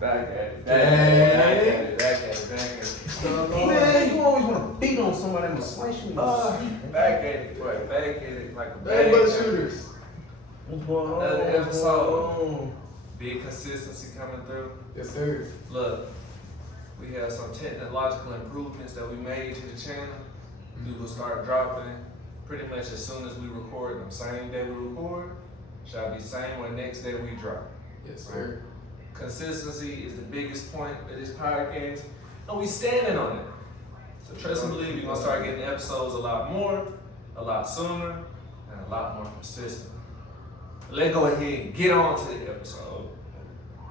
Back at it. Man, you always want to beat on somebody and slice you. Back at it, boy. Back at it like a Bad butt shooters. What's going on? Another episode. Big consistency coming through. Yes, sir. Look, we have some technological improvements that we made to the channel. We will start dropping pretty much as soon as we record them. Same day we record, shall be same when next day we drop. Yes, sir. Consistency is the biggest point of this podcast, and we standing on it. So trust and believe we're gonna start getting episodes a lot more, a lot sooner, and a lot more consistent. Let's go ahead and get on to the episode.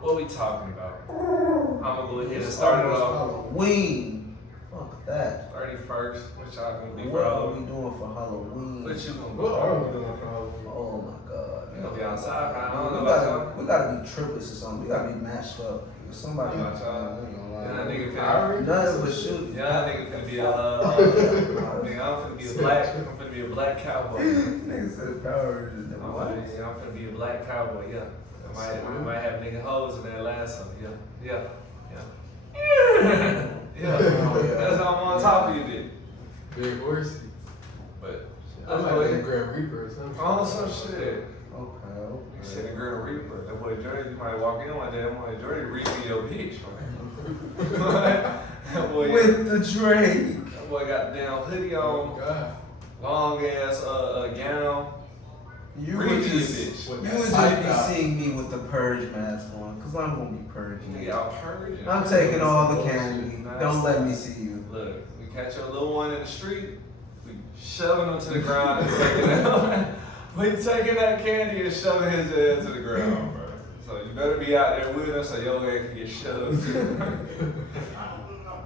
What we talking about? I'm gonna go ahead and start it off. Halloween. Fuck that. 31st, what y'all gonna be What for are Halloween? we doing for Halloween? What you gonna be What are we for? doing for Halloween? Oh my god. You gonna be outside, man. I don't know We about y'all. gotta be triplets or something. We gotta be matched up. Somebody. About y'all. Yeah, nigga Irie? None but shoot. Yeah, I think it's gonna be nigga, I'm finna be a black cowboy. Nigga said Power Rangers. I'm finna be a black cowboy, yeah. I might have nigga hoes in that last one, yeah. Yeah. That's how I'm on top of you, dude. Big horsey. But I let's might go be a ahead. Grand Reaper or something. On some shit. Okay. You said the girl Reaper. That boy Jordy, you might walk in one day, that boy Jordy reap me your bitch, man. That boy, With the Drake. that boy got down hoodie Oh, on, God. long ass gown. You Read would me, just, bitch. you With would that just side be out. seeing me with the purge mask on, cause I'm gonna be purging. Nigga, y'all purging. I'm taking all the Bullshit. candy. Nah, Don't it's- let me see you. Look, we catch a little one in the street, we shoving him to the ground and taking it. We taking that candy and shoving his ass to the ground, bro. So you better be out there with us or your ass can get shoved to the ground.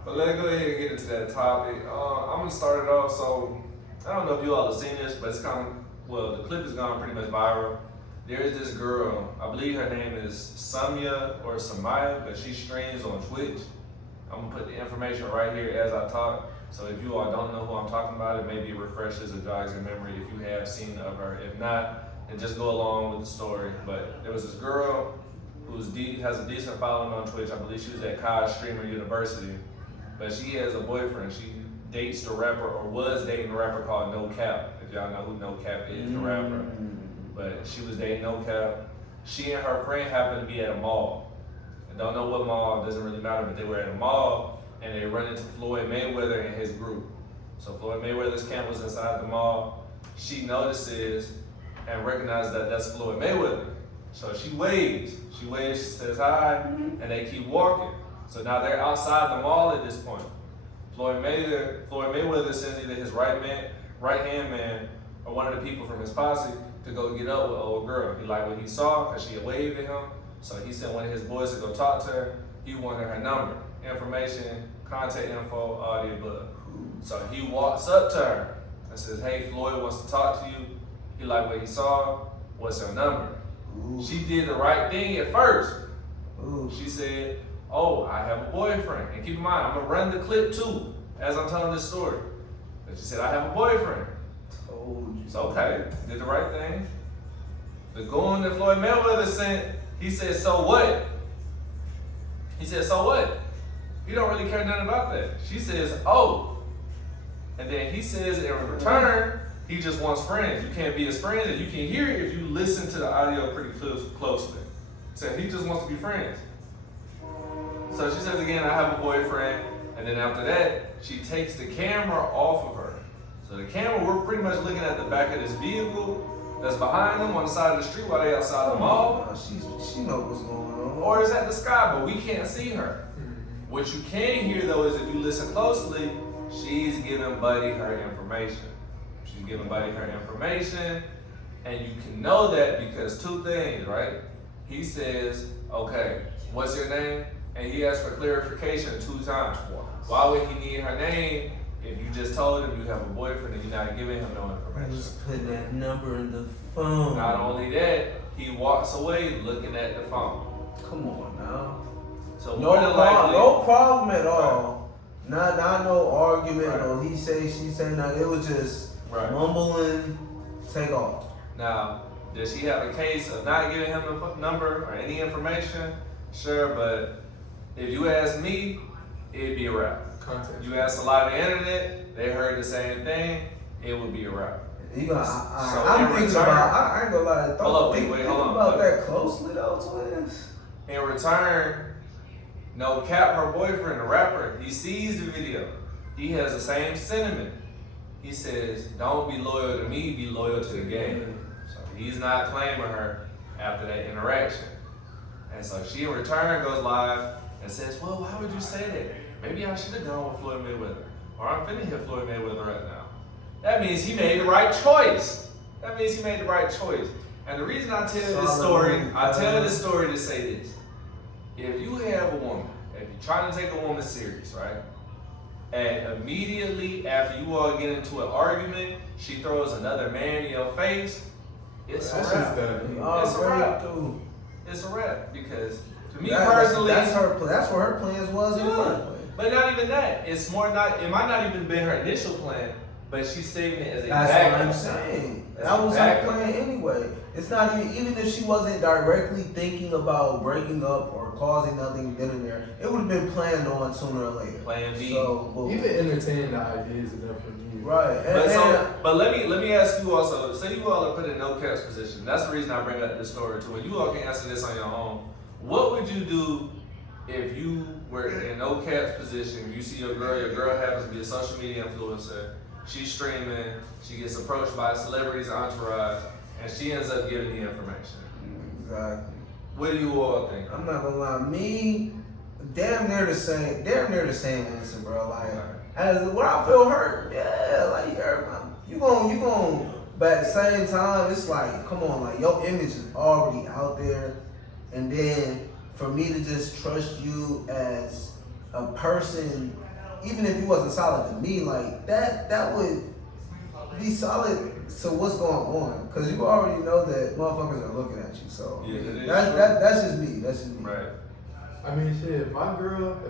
But let's go ahead and get into that topic. I'm gonna start it off. So I don't know if you all have seen this, but it's kind of, well, the clip has gone pretty much viral. There's this girl, I believe her name is Samya or Samaya, but she streams on Twitch. I'm gonna put the information right here as I talk. So if you all don't know who I'm talking about, it maybe refreshes or jogs your memory if you have seen of her. If not, then just go along with the story. But there was this girl who has a decent following on Twitch. I believe she was at Kai Streamer University. But she has a boyfriend. She dates the rapper, or was dating the rapper called No Cap. If y'all know who No Cap is, the rapper. But she was dating No Cap. She and her friend happened to be at a mall. I don't know what mall, doesn't really matter, but they were at a mall and they run into Floyd Mayweather and his group. So Floyd Mayweather's camp was inside the mall. She notices and recognizes that that's Floyd Mayweather. So she waves, she says hi, and they keep walking. So now they're outside the mall at this point. Floyd Mayweather sends either his right-hand man or one of the people from his posse to go get up with old girl. He liked what he saw because she had waved at him. So he sent one of his boys to go talk to her. He wanted her number, information, contact info, all the above. So he walks up to her and says, hey, Floyd wants to talk to you. He liked what he saw. What's her number? Ooh. She did the right thing at first. Ooh. She said, oh, I have a boyfriend. And keep in mind, I'm gonna run the clip too as I'm telling this story. But she said, I have a boyfriend. Told you. It's okay, did the right thing. The goon that Floyd Mayweather sent, he said, so what? He said, so what? He don't really care nothing about that. She says, oh. And then he says in return, he just wants friends. You can't be his friend, and you can hear it if you listen to the audio pretty closely. So he just wants to be friends. So she says again, I have a boyfriend. And then after that, she takes the camera off of her. So the camera, we're pretty much looking at the back of this vehicle that's behind them on the side of the street while they outside the mall. She knows what's going on. Or is at the sky, but we can't see her. What you can hear though is if you listen closely, she's giving Buddy her information. She's giving Buddy her information, and you can know that because two things, right? He says, okay, what's your name? And he asks for clarification 2 times. Why would he need her name if you just told him you have a boyfriend and you're not giving him no information? Just put that number in the phone. Not only that, he walks away looking at the phone. Come on now. So No more than likely, no problem at all. Not no argument Right. or he say, she say, nothing. It was just Right. mumbling, take off. Now, does she have a case of not giving him the number or any information? Sure, but If you ask me, it'd be a wrap. Context. You ask a lot of the internet, they heard the same thing, it would be a wrap. You gonna, So I'm in thinking return- about. I ain't gonna lie. Hold up, Think wait, hold on. about that closely though, twins. In return, no cap, her boyfriend, the rapper, he sees the video. He has the same sentiment. He says, don't be loyal to me, be loyal to the game. So he's not claiming her after that interaction. And so she in return goes live and says, well, why would you say that? Maybe I should have gone with Floyd Mayweather. Or I'm finna hit Floyd Mayweather right now. That means he made the right choice. That means he made the right choice. And the reason I tell this story, I tell this story to say this. If you have a woman, if you're trying to take a woman serious, right? And immediately after you all get into an argument, she throws another man in your face, it's a That's wrap. just done. It's a wrap. Dude. It's a wrap. Because to me That- personally, that's what her plans was in the first place. but not even that. It's more not. It might not even been her initial plan, but she's saving it as a That's backup. what I'm saying. That's That was her backup. plan anyway. It's not even if she wasn't directly thinking about breaking up or causing nothing then and there, it would have been planned on sooner or later. Plan B. So, well, Even entertaining the ideas enough for me. right. But let me ask you also. Say you all are put in no caps position. That's the reason I bring up this story too. And you all can answer this on your own. What would you do if you were in no caps position? You see your girl happens to be a social media influencer. She's streaming. She gets approached by celebrities, entourage, and she ends up giving the information. Exactly. What do you all think? I'm not gonna lie, me, damn near the same answer, bro. Like, as when I feel hurt, yeah, like you gon', but at the same time, it's like, come on, like your image is already out there, and then for me to just trust you as a person, even if you wasn't solid to me, like that would be solid to what's going on, because you already know that motherfuckers are looking at you. So Yeah, it is that's just me. That's just me. Right. I mean, shit, if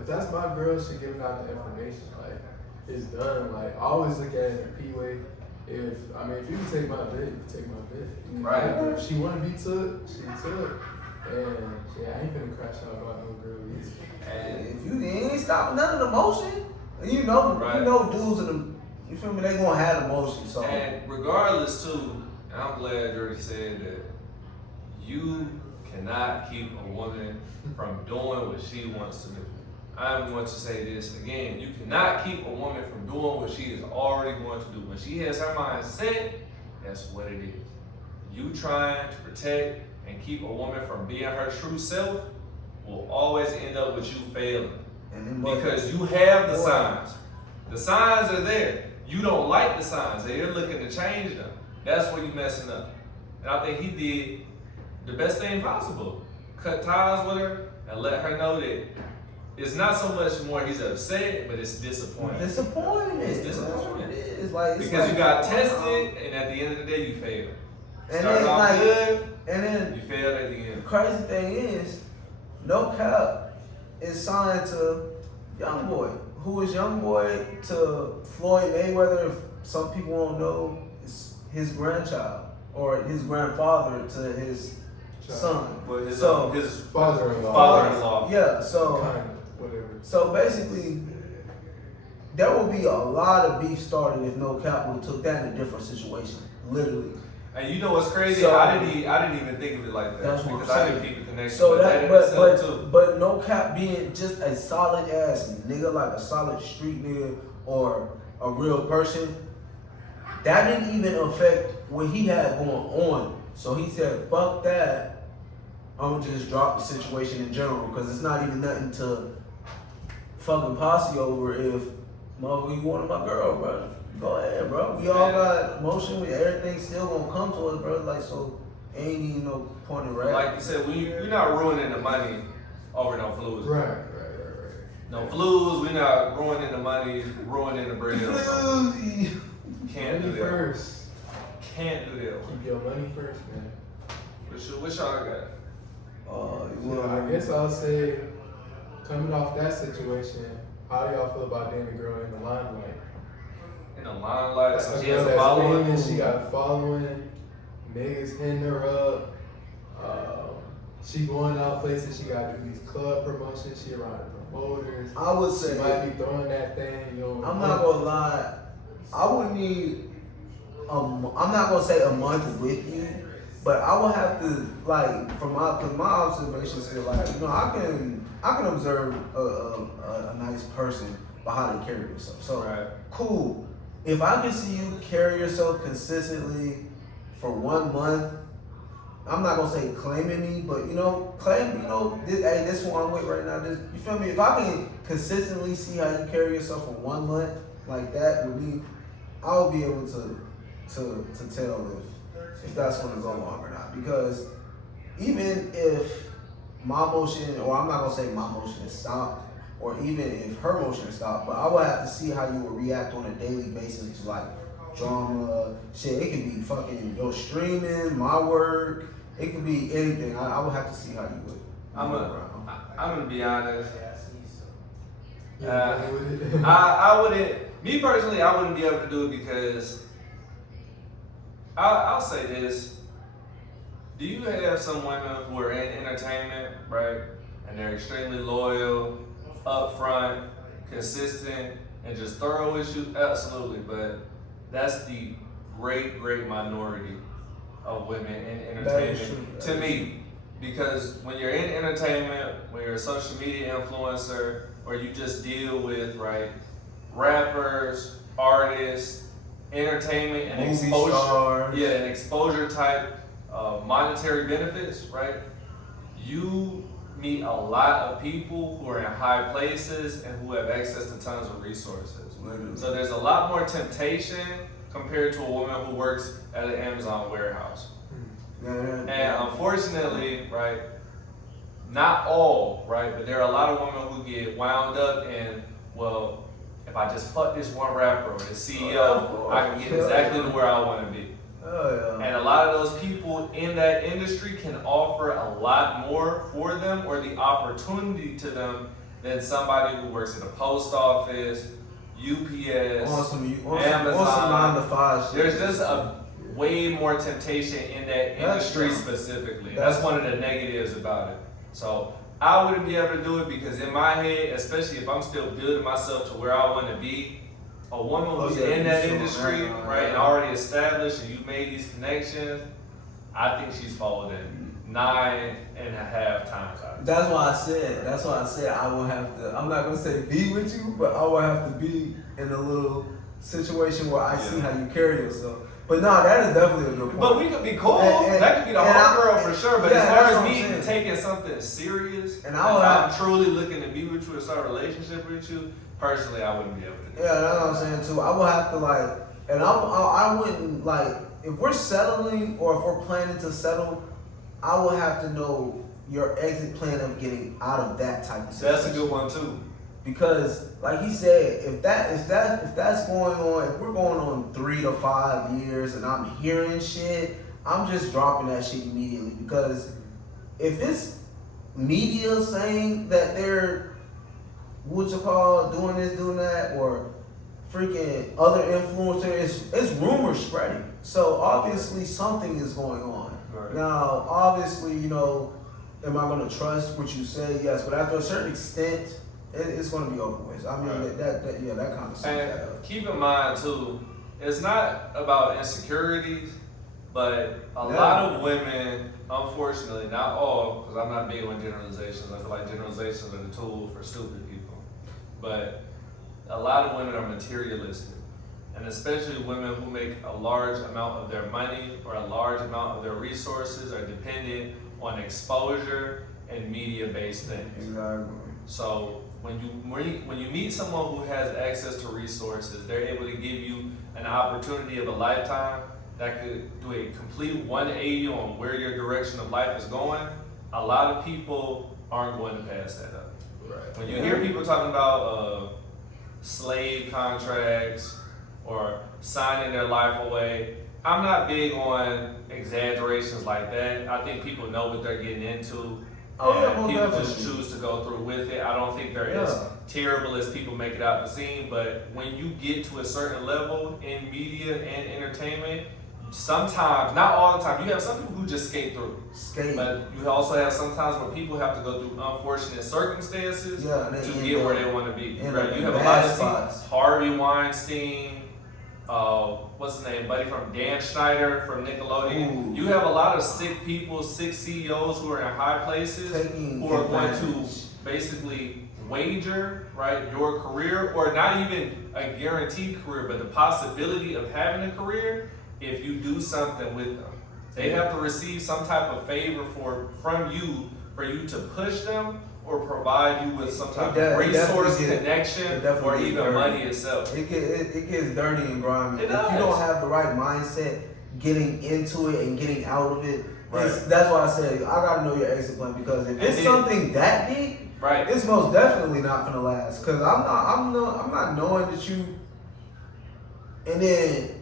that's my girl, she giving out the information, like, it's done. Like, I always look at it in a P way. If you can take my bid, you can take my bid. Right. If she want to be took, she took. And, yeah, I ain't finna crash out about no girl either. And If you ain't stopping none of the motion, you know, Right. you know, dudes in the, you feel me? They gonna have emotion. So And regardless too, and I'm glad Jordy said that you cannot keep a woman from doing what she wants to do. I'm going to say this again. You cannot keep a woman from doing what she is already going to do. When she has her mind set, that's what it is. You trying to protect and keep a woman from being her true self will always end up with you failing. and then Because you have the signs. The signs are there. You don't like the signs. They're looking to change them. That's where you're messing up. And I think he did the best thing possible. Cut ties with her and let her know that it's not so much more he's upset, but it's disappointing. disappointment. It's That's what disappointing. it is. Like it's Because like, you got tested, and at the end of the day, you failed. And Started then, off like, good, and then you failed at the the end. crazy thing is, No Cap is signed to YoungBoy. Who is YoungBoy to Floyd Mayweather? If some people don't know, is his grandchild or his grandfather to his son. But his Father-in-law. father-in-law. Yeah, so Kind of, whatever. so basically, there will be a lot of beef started if No Cap would have took that in a different situation, literally. And you know what's crazy? So- I didn't even think of it like that That's what because I'm I didn't saying. keep the connection. So but that, in itself too. but No Cap being just a solid ass nigga, like a solid street nigga or a real person, that didn't even affect what he had going on. So he said, "Fuck that, I'm gonna just drop the situation in general because it's not even nothing to fucking posse over. If motherfucker, you wanted my girl, bro, go ahead, bro. We all got emotion. Everything still gonna come to us, bro. Like so, ain't even no point in rap. Like you said, we're not ruining the money over no flus. Right. No flus, we're not ruining the money, ruining the bread. Can't do Money that. first. Can't do that. Keep your money first, man. What y'all got? Well, I guess I'll say, coming off that situation, how do y'all feel about dating a girl in the limelight? In the limelight, so she has girl a that's following. famous, she got a following, niggas hitting her up, she going out places, she got to do these club promotions, she around the promoters. I would say she might be throwing that thing, I'm not gonna lie. I would need. I'm not gonna say a month with you, but I would have to like from my observations here, like I can observe a nice person by how they carry themselves. So cool. If I can see you carry yourself consistently for 1 month, I'm not gonna say claiming me, but claim hey, this one I'm with right now. This, you feel me? If I can consistently see how you carry yourself for 1 month like that with me, I'll be able to tell if that's gonna go long or not. Because even if my motion, or I'm not gonna say my motion is stopped, or even if her motion is stopped, but I would have to see how you would react on a daily basis to like drama, shit. It could be fucking your streaming, my work. It could be anything. I would have to see how you would. I'm gonna be honest. Yeah, I wouldn't. Me personally, I wouldn't be able to do it because I'll say this. Do you have some women who are in entertainment, right? And they're extremely loyal, upfront, consistent, and just thorough with you? Absolutely, but that's the great minority of women in entertainment to me. Because when you're in entertainment, when you're a social media influencer, or you just deal with rappers, artists, entertainment and movie exposure, stars. and exposure type monetary benefits, right? You meet a lot of people who are in high places and who have access to tons of resources. Literally. So there's a lot more temptation compared to a woman who works at an Amazon warehouse. And unfortunately, right, not all, right, but there are a lot of women who get wound up in, well, if I just fuck this one rapper or the CEO, I can get exactly to where I want to be. And a lot of those people in that industry can offer a lot more for them, or the opportunity to them, than somebody who works at a post office, UPS, Amazon. 9 to 5 shit. There's just a way more temptation in that industry specifically. That's one of the negatives about it. So I wouldn't be able to do it because in my head, especially if I'm still building myself to where I want to be, a woman who's in that industry, right, and already established, and you've made these connections, I think she's followed in 9.5 times out. That's why I said I would have to. I'm not gonna say be with you, but I would have to be in a little situation where I see how you carry yourself. But no, that is definitely a good point. But we could be cool. That could be the whole girl for sure. But as far as me taking something serious, and I'm truly looking to be with you and start a relationship with you, personally, I wouldn't be able to do that. Yeah, that's what I'm saying too. I would have to I wouldn't if we're settling or if we're planning to settle, I would have to know your exit plan of getting out of that type of situation. That's a good one too. Because, like he said, if that's going on, if we're going on 3 to 5 years and I'm hearing shit, I'm just dropping that shit immediately. Because if it's media saying that they're doing this, doing that, or freaking other influencers, it's rumors spreading. So obviously something is going on. Right. Now, obviously, am I going to trust what you say? Yes, but after a certain extent, it's going to be over with. I mean, that kind of stuff. And keep in mind too, it's not about insecurities, but a lot of women, unfortunately, not all, because I'm not big on generalizations. I feel like generalizations are the tool for stupid people. But a lot of women are materialistic, and especially women who make a large amount of their money or a large amount of their resources are dependent on exposure and media-based things. Exactly. So when you meet someone who has access to resources, they're able to give you an opportunity of a lifetime that could do a complete 180 on where your direction of life is going. A lot of people aren't going to pass that up. Right. When you hear people talking about slave contracts or signing their life away, I'm not big on exaggerations like that. I think people know what they're getting into. People just choose to go through with it. I don't think they're as terrible as people make it out to seem, but when you get to a certain level in media and entertainment, sometimes, not all the time, you have some people who just skate through. Skate. But you also have sometimes where people have to go through unfortunate circumstances to get where they want to be. Right? You have a lot of spots. Harvey Weinstein, what's his name, buddy from Dan Schneider from Nickelodeon. Ooh. You have a lot of sick people, sick CEOs who are in high places who are going to basically wager, right, your career, or not even a guaranteed career, but the possibility of having a career if you do something with them. They have to receive some type of favor from you for you to push them or provide you with some type of resource, connection, or even money itself. It gets dirty and grimy. If you don't have the right mindset getting into it and getting out of it, that's why I say I gotta know your exit plan, because if it's something that deep, it's most definitely not gonna last. Cause I'm not knowing that you, and then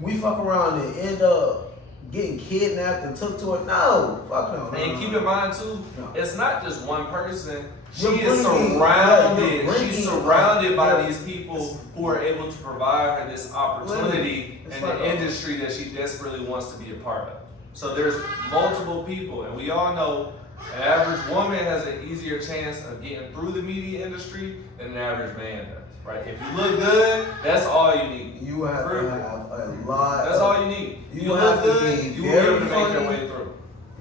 we fuck around and end up getting kidnapped and took to it. No, fuck no. And keep in mind too, it's not just one person. She You're is surrounded. She's surrounded by these people who are able to provide her this opportunity in the industry that she desperately wants to be a part of. So there's multiple people, and we all know an average woman has an easier chance of getting through the media industry than an average man does. Right? If you look good, that's all you need. You have to have a lot. That's all you need. You look good, you will be able to make your way through.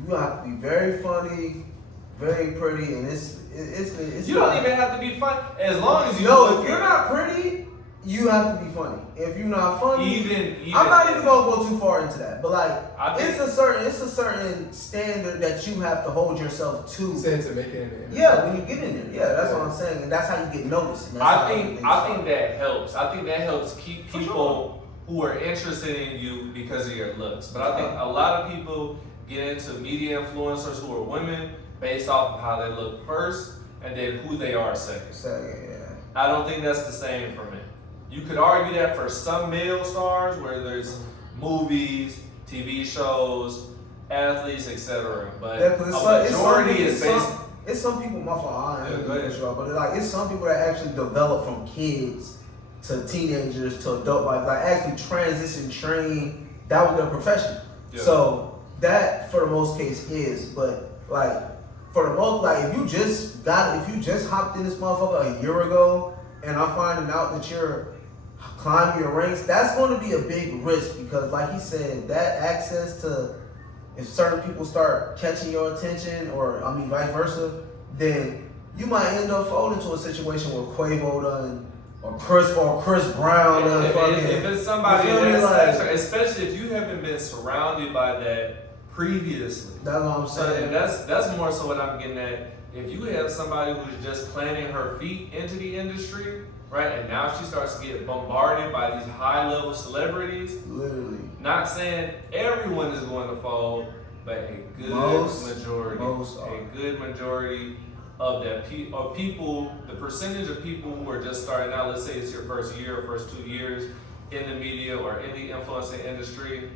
You have to be very funny, very pretty, and it's you don't even have to be funny as long as you. No, if you're not pretty, you have to be funny. If you're not funny, even I'm not even gonna go too far into that. But like, it's a certain standard that you have to hold yourself to. To make it in there. Yeah, when you get in there. Yeah, that's what I'm saying, and that's how you get noticed. I think that helps. I think that helps keep people who are interested in you because of your looks. But I think a lot of people get into media influencers who are women based off of how they look first, and then who they are second. I don't think that's the same for men. You could argue that for some male stars, where there's movies, TV shows, athletes, etc. But a majority is based. It's some people, my fault, but like it's some people that actually develop from kids to teenagers to adult life, like actually transition, train. That was their profession. Yeah. So that for the most case is, but like for the most, like if you just hopped in this motherfucker a year ago, and I'm finding out that you're climbing your ranks, that's going to be a big risk, because like he said, that access to, if certain people start catching your attention, or I mean vice versa, then you might end up falling into a situation where Quavo done, or Chris Brown done. If it's somebody that's especially if you haven't been surrounded by that previously. That's what I'm saying. And that's more so what I'm getting at. If you have somebody who's just planting her feet into the industry, right, and now she starts to get bombarded by these high-level celebrities. Literally. Not saying everyone is going to fall, but a good majority of that people, the percentage of people who are just starting out, let's say it's your first year or first 2 years in the media or in the influencing industry,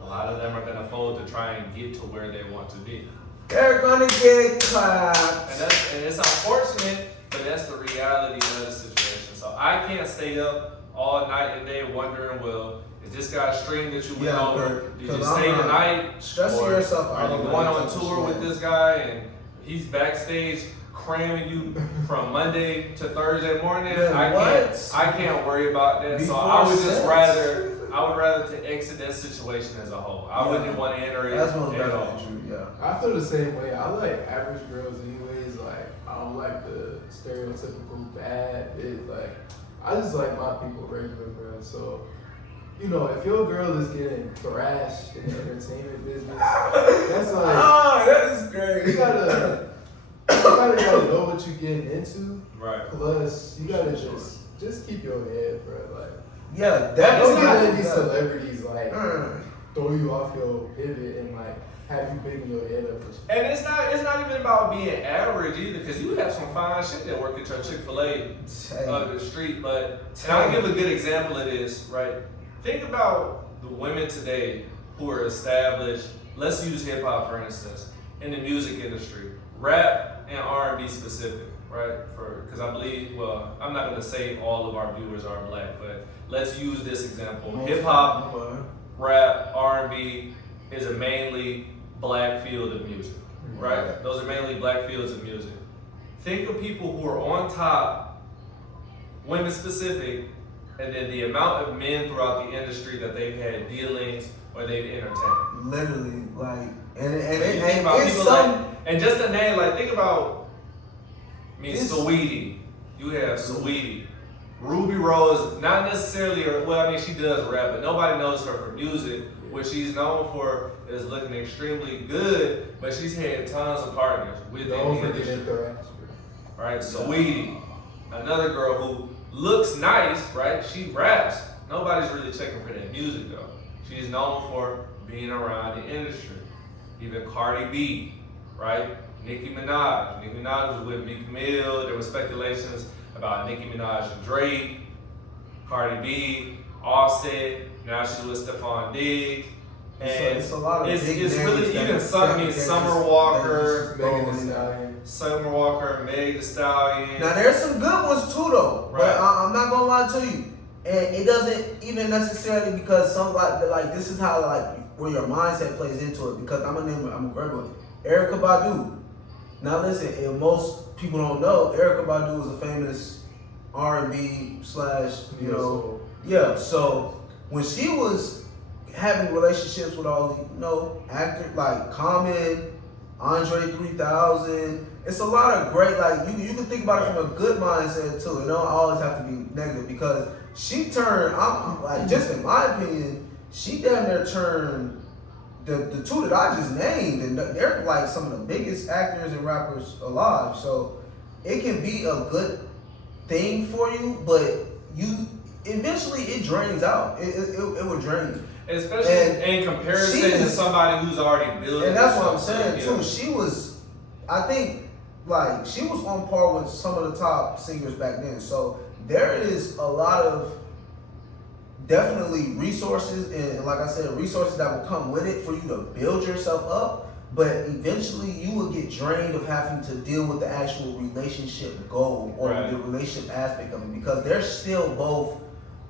a lot of them are going to fold to try and get to where they want to be. They're gonna get clapped. And it's unfortunate, but that's the reality of the situation. So I can't stay up all night and day wondering, well, is this guy streamed that you went over? Did you stay the night? Stressing yourself out. Are you going on tour with this guy and he's backstage cramming you from Monday to Thursday morning? I can't worry about that. So I would rather to exit that situation as a whole. I wouldn't want to enter it at all. I feel the same way. I like average girls anyways. Like, I don't like the stereotypical bad bitch. Like, I just like my people, regular girls. So, you know, if your girl is getting thrashed in the entertainment business, that's like, oh, that is great. You gotta know what you're getting into. Right. Plus, you gotta just keep your head, bro. Like, yeah, don't let these celebrities like throw you off your pivot and like have you big in your head up. And it's not even about being average either, because you have some fine shit that work at your Chick-fil-A of the street. But and I'll give a good example of this, right? Think about the women today who are established. Let's use hip hop for instance, in the music industry, rap and R&B specific, right? Because I believe, well, I'm not going to say all of our viewers are black, but let's use this example. Hip hop, rap, R&B is a mainly black field of music, right? Those are mainly black fields of music. Think of people who are on top, women specific, and then the amount of men throughout the industry that they've had dealings or they've entertained. Literally, like, and Think about it's people some, like, and just a name, like, think about, It's- Saweetie. You have Saweetie. Ruby Rose, not necessarily, well, I mean, she does rap, but nobody knows her for music. What she's known for is looking extremely good, but she's had tons of partners within Don't the forget industry. Interact. Right? Saweetie, another girl who looks nice, right? She raps. Nobody's really checking for that music though. She's known for being around the industry. Even Cardi B, right? Nicki Minaj. Nicki Minaj was with Meek Mill. There were speculations about Nicki Minaj and Drake. Cardi B, Offset. Now she's with Stephon Diggs. And it's a lot of it's big really names even that- Summer that Walker, Megan Thee Stallion. Summer Walker, Meg Thee Stallion. Now there's some good ones too though, Right. but I'm not gonna lie to you. And it doesn't even necessarily because some like this is how like where your mindset plays into it. Because I'm a great one. Erykah Badu. Now listen, if most people don't know, Erykah Badu is a famous R&B slash yeah. So when she was having relationships with all the actors like Common, Andre 3000. It's a lot of great, like, you can think about it from a good mindset too. It don't always have to be negative because she turned, I'm like, just in my opinion, she damn near turned the two that I just named, and they're like some of the biggest actors and rappers alive. So it can be a good thing for you, but eventually it drains out. It will drain. Especially in comparison to somebody who's already building. And that's what I'm saying too. She was, I think, like she was on par with some of the top singers back then. So there is a lot of definitely resources and like I said, resources that will come with it for you to build yourself up. But eventually you will get drained of having to deal with the actual relationship goal or the relationship aspect of it because they're still both,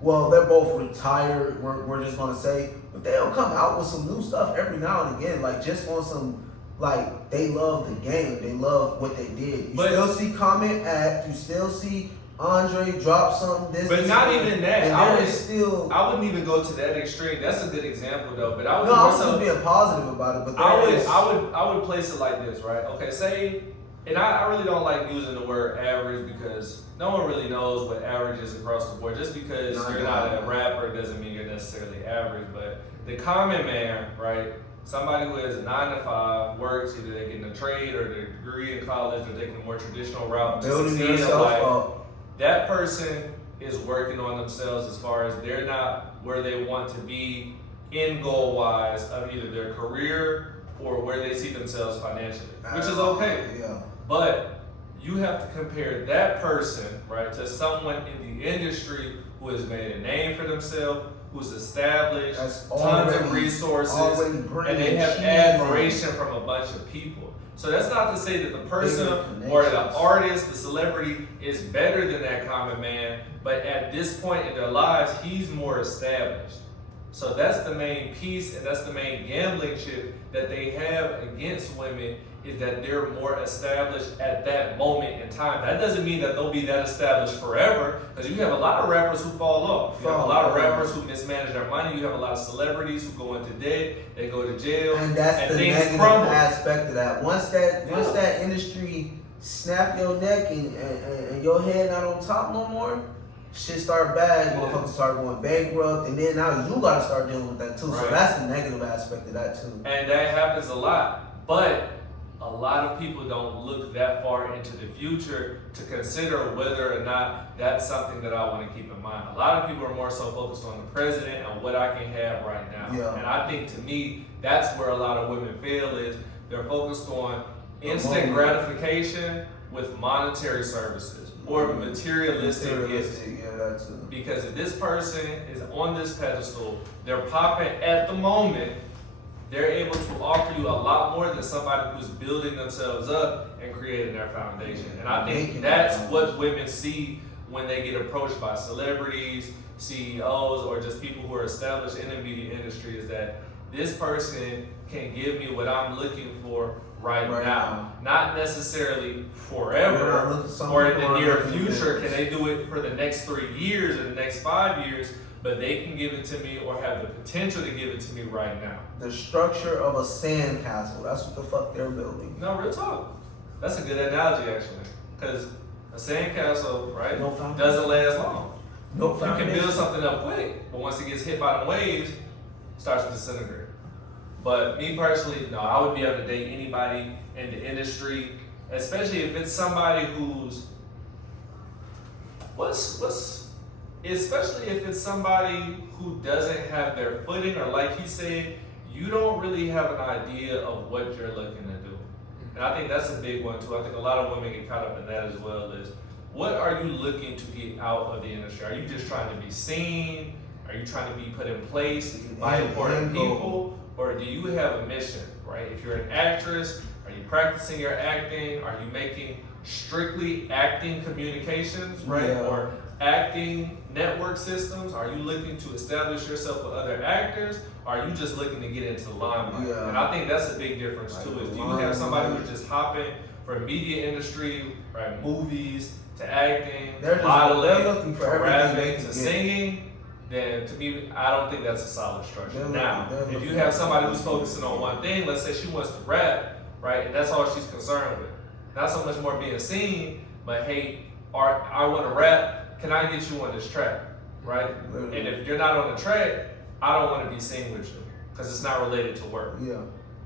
well, they're both retired, we're just gonna say, but they'll come out with some new stuff every now and again, like just on some, like, they love the game, they love what they did. You still see Comment act, you still see Andre drop something, but not even that. And I wouldn't even go to that extreme. That's a good example though, but I would I was just being positive about it, but I would place it like this, right? Okay, say, and I really don't like using the word average because no one really knows what average is across the board. Just because you're not a rapper doesn't mean you're necessarily average. But the common man, right? Somebody who has a 9 to 5, works, either they're getting a trade or their degree in college or taking a more traditional route to building succeed in yourself life. up. That person is working on themselves as far as they're not where they want to be end goal wise of either their career or where they see themselves financially, which is okay. Yeah. But you have to compare that person, right, to someone in the industry who has made a name for themselves, who's established tons of resources, and they have admiration from a bunch of people. So that's not to say that the person or the artist, the celebrity, is better than that common man, but at this point in their lives, he's more established. So that's the main piece, and that's the main gambling chip that they have against women, is that they're more established at that moment in time. That doesn't mean that they'll be that established forever, because you have a lot of rappers who fall off. You have a lot of rappers who mismanage their money. You have a lot of celebrities who go into debt, they go to jail, and that's the negative aspect of that. Once that industry snap your neck and your head not on top no more, shit start bad, motherfuckers start going bankrupt, and then now you gotta start dealing with that too. So that's the negative aspect of that too. And that happens a lot, but a lot of people don't look that far into the future to consider whether or not that's something that I want to keep in mind. A lot of people are more so focused on the president and what I can have right now. Yeah. And I think to me, that's where a lot of women fail, is they're focused on instant gratification with monetary services or materialistic gifts. Because if this person is on this pedestal, they're popping at the moment, they're able to offer you a lot more than somebody who's building themselves up and creating their foundation. And I think that's what women see when they get approached by celebrities, CEOs, or just people who are established in the media industry is that this person can give me what I'm looking for right now. Not necessarily forever or in the near future. Can they do it for the next 3 years or the next 5 years? But they can give it to me or have the potential to give it to me right now. The structure of a sandcastle. That's what the fuck they're building. No, real talk. That's a good analogy, actually. Because a sandcastle, right, doesn't last long. You can build something up quick, but once it gets hit by the waves, it starts to disintegrate. But me personally, no, I would be able to date anybody in the industry, especially if it's somebody who's, especially if it's somebody who doesn't have their footing, or like he said, you don't really have an idea of what you're looking to do. And I think that's a big one too. I think a lot of women get caught up in that as well. Is what are you looking to get out of the industry? Are you just trying to be seen? Are you trying to be put in place by important people? Or do you have a mission, right? If you're an actress, are you practicing your acting? Are you making strictly acting communications, right? Yeah. Or acting network systems? Are you looking to establish yourself with other actors? Or are you just looking to get into the limelight? Yeah. And I think that's a big difference too. Is do you have somebody who's just hopping from media industry, right, movies to acting, modeling, to rapping, to singing? Then to me, I don't think that's a solid structure. Now, if you have somebody who's focusing on one thing, let's say she wants to rap, right, and that's all she's concerned with. Not so much more being seen, but hey, I want to rap, can I get you on this track, right? And if you're not on the track, I don't want to be seen with you, because it's not related to work. Yeah.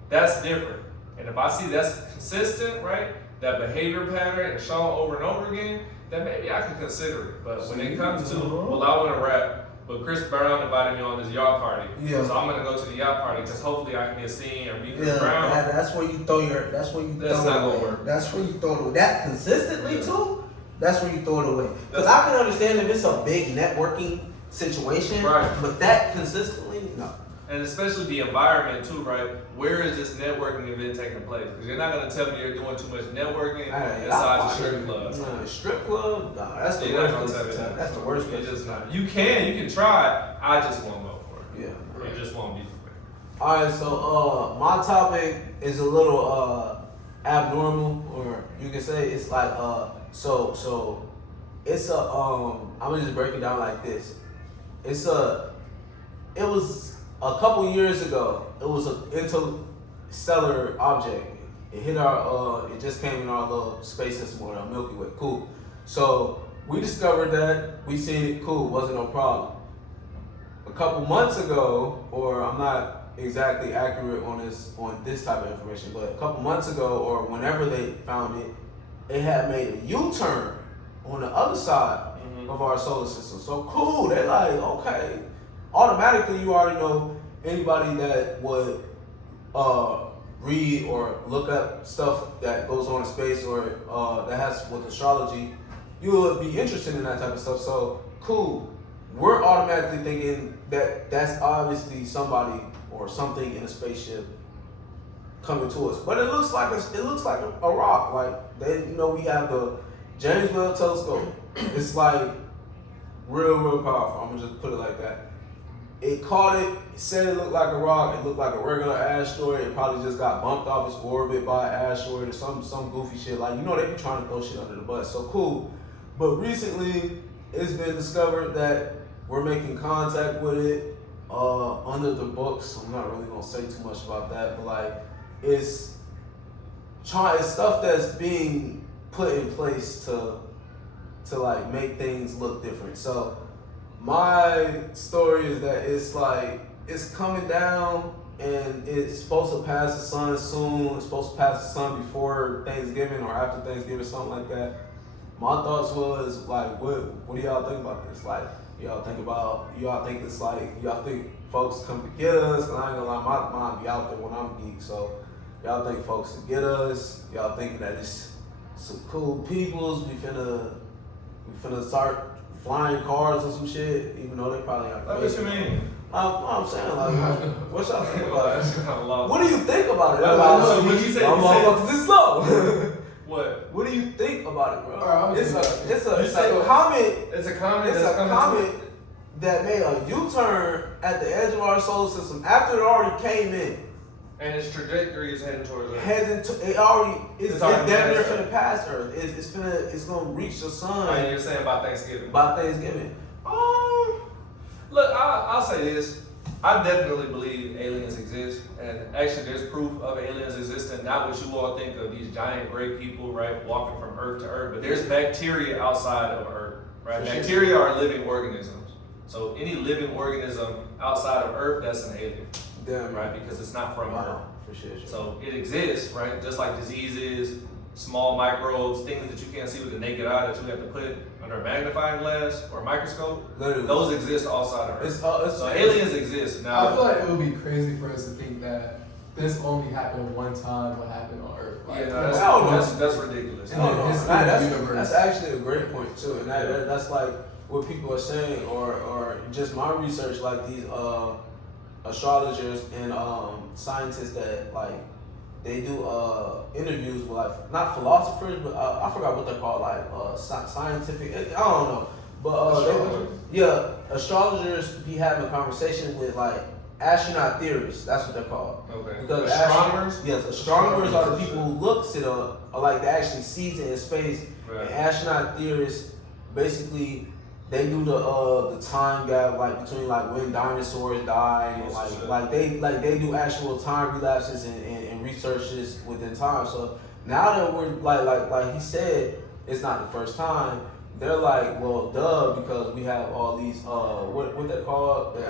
That's different. And if I see that's consistent, right, that behavior pattern and shown over and over again, then maybe I can consider it. But when it comes to, well, I want to rap, but Chris Brown invited me on this yacht party. Yeah. So I'm gonna go to the yacht party because hopefully I can get seen or meet Chris Brown. That's where you throw your. That's where you. That's not gonna work. That's where you throw it away. That consistently too. That's where you throw it away. Because I can understand if it's a big networking situation, right? But that consistently, no. And especially the environment too, right? Where is this networking event taking place? Because you're not gonna tell me you're doing too much networking inside the strip club. No, strip club, no, that's the worst place. That's the worst place. It's just not. You can try. I just won't go for it. Yeah, right. It just won't be for me. All right, so my topic is a little abnormal, or you can say it's like so it's a I'm gonna just break it down like this. It was a couple years ago. It was an interstellar object. It hit our it just came in our little space system, or our Milky Way. Cool. So we discovered that, we seen it, cool, wasn't no problem. A couple months ago, or I'm not exactly accurate on this type of information, but a couple months ago, or whenever they found it, it had made a U-turn on the other side of our solar system. So cool, they're like, okay. Automatically, you already know anybody that would read or look up stuff that goes on in space, or that has with astrology, you would be interested in that type of stuff. So cool. We're automatically thinking that that's obviously somebody or something in a spaceship coming to us. But it looks like a rock. Like we have the James Webb telescope. It's like real powerful. I'm gonna just put it like that. It caught it, said it looked like a rock, it looked like a regular asteroid, it probably just got bumped off its orbit by an asteroid or some goofy shit. Like, they be trying to throw shit under the bus, so cool. But recently, it's been discovered that we're making contact with it under the books. I'm not really gonna say too much about that, but like, it's stuff that's being put in place to like make things look different. So, my story is that it's coming down and it's supposed to pass the sun soon. It's supposed to pass the sun before Thanksgiving or after Thanksgiving, something like that. My thoughts was like, what do y'all think about this? Like, y'all think it's like, y'all think folks come to get us? And I ain't gonna lie, my mind be out there when I'm geek. So y'all think folks to get us? Y'all thinking that it's some cool peoples? We finna start flying cars or some shit, even though they probably have. What you mean? I'm saying, like, what y'all think about it? That's kind of lost. What do you think about it? What you say? Motherfuckers is slow. What? What do you think about it, bro? Alright, It's a say- comment. It's a comment. It's that's a coming to comment it. that made a U-turn at the edge of our solar system after it already came in. And its trajectory is heading towards Earth. It already it's It's already damn near past Earth. finna pass Earth. It's gonna reach the sun Oh, you're saying about Thanksgiving? by Thanksgiving. Look, I'll say this. I definitely believe aliens exist, and actually, there's proof of aliens existing. Not what you all think of these giant gray people, right, walking from Earth to Earth, but there's bacteria outside of Earth, right? For sure. Bacteria are living organisms. So any living organism outside of Earth, that's an alien, Damn right? Because it's not from Earth. Wow, for sure. So it exists, right? Just like diseases, small microbes, things that you can't see with the naked eye that you have to put under a magnifying glass or a microscope. Literally. Those exist outside of Earth. It's So aliens exist. I feel Now, like it would be crazy for us to think that this only happened one time. What happened on Earth? yeah, Like, no, hell no. that's ridiculous. And then history of the universe. That's actually a great point too, and that's like what people are saying, or just my research, like these astrologers and scientists that like they do interviews with like not philosophers, but I forgot what they're called, like scientific. I don't know, but astrologers be having a conversation with like astronaut theorists. That's what they're called. Okay. Because Astronomers? Yes, astronomers are the people who looks at or like they actually sees it in space. Right. And astronaut theorists basically they do the time gap like between like when dinosaurs died and like they do actual time relapses and researches within time. So now that we're like he said, it's not the first time. They're like, well, duh, because we have all these what they're called. We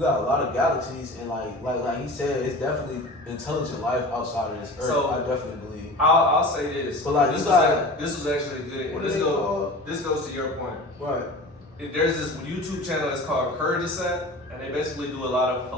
got a lot of galaxies, and like he said, it's definitely intelligent life outside of this Earth. So, I definitely believe. I'll say this. But like this was actually good. What And do they call? this goes to your point. Right. There's this YouTube channel that's called Courage-a-Set, and they basically do a lot of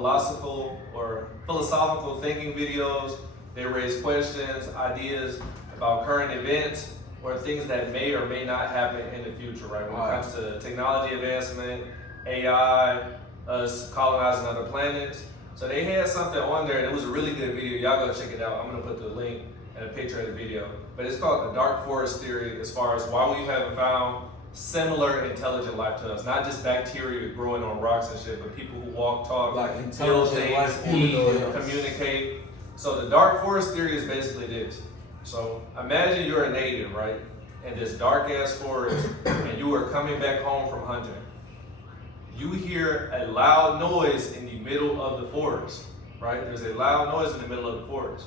philosophical thinking videos. They raise questions, ideas about current events or things that may or may not happen in the future, right? When it comes to technology advancement, AI, us colonizing other planets. So they had something on there, and it was a really good video. Y'all go check it out. I'm gonna put the link and a picture of the video. But it's called the Dark Forest Theory, as far as why we haven't found similar intelligent life to us. Not just bacteria growing on rocks and shit, but people who walk, talk, Like build intelligent things, life eat, humanoids. communicate. So the Dark Forest Theory is basically this. So imagine you're a native, right? In this dark ass forest, and you are coming back home from hunting. You hear a loud noise in the middle of the forest, right? There's a loud noise in the middle of the forest.